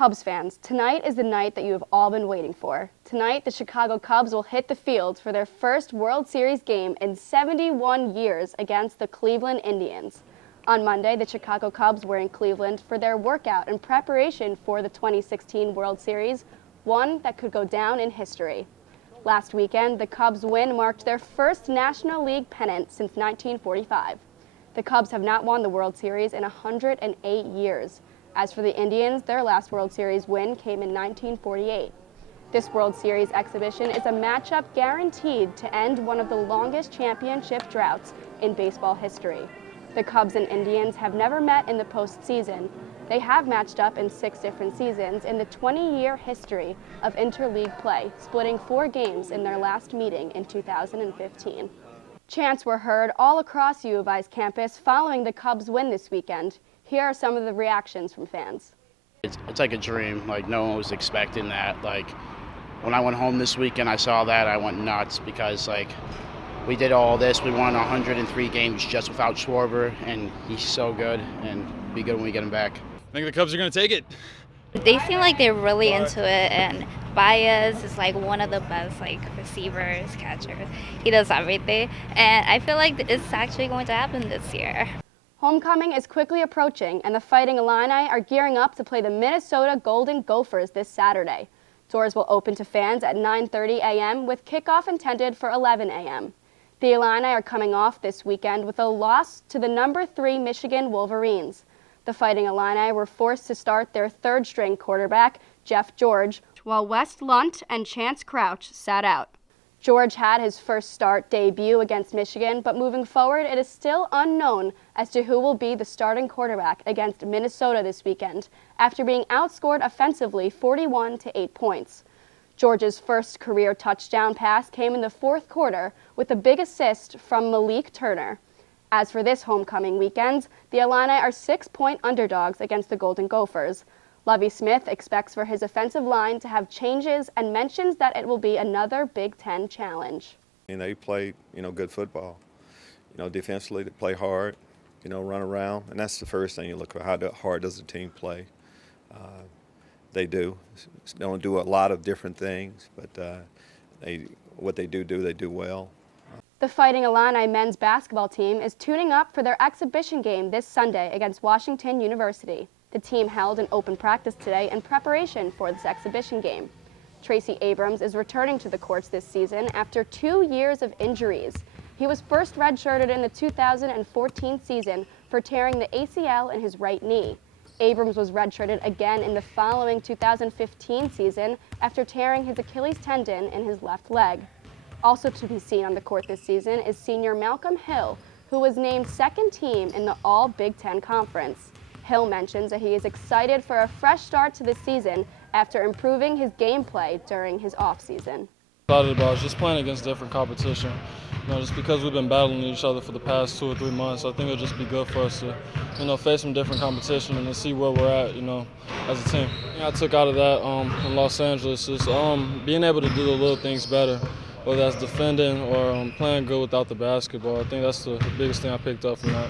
Cubs fans, tonight is the night that you have all been waiting for. Tonight, the Chicago Cubs will hit the field for their first World Series game in 71 years against the Cleveland Indians. On Monday, the Chicago Cubs were in Cleveland for their workout in preparation for the 2016 World Series, one that could go down in history. Last weekend, the Cubs' win marked their first National League pennant since 1945. The Cubs have not won the World Series in 108 years. As for the Indians, their last World Series win came in 1948. This World Series exhibition is a matchup guaranteed to end one of the longest championship droughts in baseball history. The Cubs and Indians have never met in the postseason. They have matched up in 6 different seasons in the 20-year history of interleague play, splitting 4 games in their last meeting in 2015. Chants were heard all across U of I's campus following the Cubs' win this weekend. Here are some of the reactions from fans. It's like a dream. Like, no one was expecting that. Like, when I went home this weekend, I saw that, I went nuts because, like, we did all this. We won 103 games just without Schwarber, and he's so good, and it'll be good when we get him back. I think the Cubs are going to take it. They seem like they're really into it, and Baez is like one of the best receivers, catchers. He does everything, and I feel like it's actually going to happen this year. Homecoming is quickly approaching, and the Fighting Illini are gearing up to play the Minnesota Golden Gophers this Saturday. Doors will open to fans at 9:30 a.m. with kickoff intended for 11 a.m. The Illini are coming off this weekend with a loss to the number 3 Michigan Wolverines. The Fighting Illini were forced to start their third-string quarterback, Jeff George, while Wes Lunt and Chance Crouch sat out. George had his first start debut against Michigan, but moving forward, it is still unknown as to who will be the starting quarterback against Minnesota this weekend, after being outscored offensively 41-8 points. George's first career touchdown pass came in the 4th quarter with a big assist from Malik Turner. As for this homecoming weekend, the Illini are 6-point underdogs against the Golden Gophers. Lovie Smith expects for his offensive line to have changes and mentions that it will be another Big Ten challenge. And they play, good football. Defensively they play hard, run around, and that's the first thing you look for. How hard does the team play? They do. They don't do a lot of different things, but what they do well. The Fighting Illini men's basketball team is tuning up for their exhibition game this Sunday against Washington University. The team held an open practice today in preparation for this exhibition game. Tracy Abrams is returning to the courts this season after 2 years of injuries. He was first redshirted in the 2014 season for tearing the ACL in his right knee. Abrams was redshirted again in the following 2015 season after tearing his Achilles tendon in his left leg. Also to be seen on the court this season is senior Malcolm Hill, who was named 2nd team in the All-Big Ten Conference. Hill mentions that he is excited for a fresh start to the season after improving his gameplay during his offseason. Excited about just playing against different competition. Just because we've been battling each other for the past 2 or 3 months, I think it'll just be good for us to, face some different competition and to see where we're at, as a team. I took out of that in Los Angeles is being able to do the little things better, whether that's defending or playing good without the basketball. I think that's the biggest thing I picked up from that.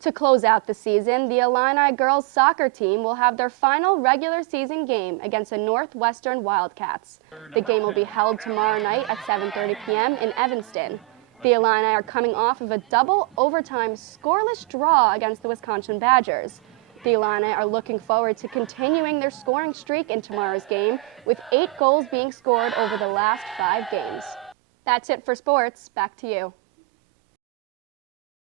To close out the season, the Illini girls soccer team will have their final regular season game against the Northwestern Wildcats. The game will be held tomorrow night at 7:30 p.m. in Evanston. The Illini are coming off of a double overtime scoreless draw against the Wisconsin Badgers. The Illini are looking forward to continuing their scoring streak in tomorrow's game, with 8 goals being scored over the last 5 games. That's it for sports. Back to you.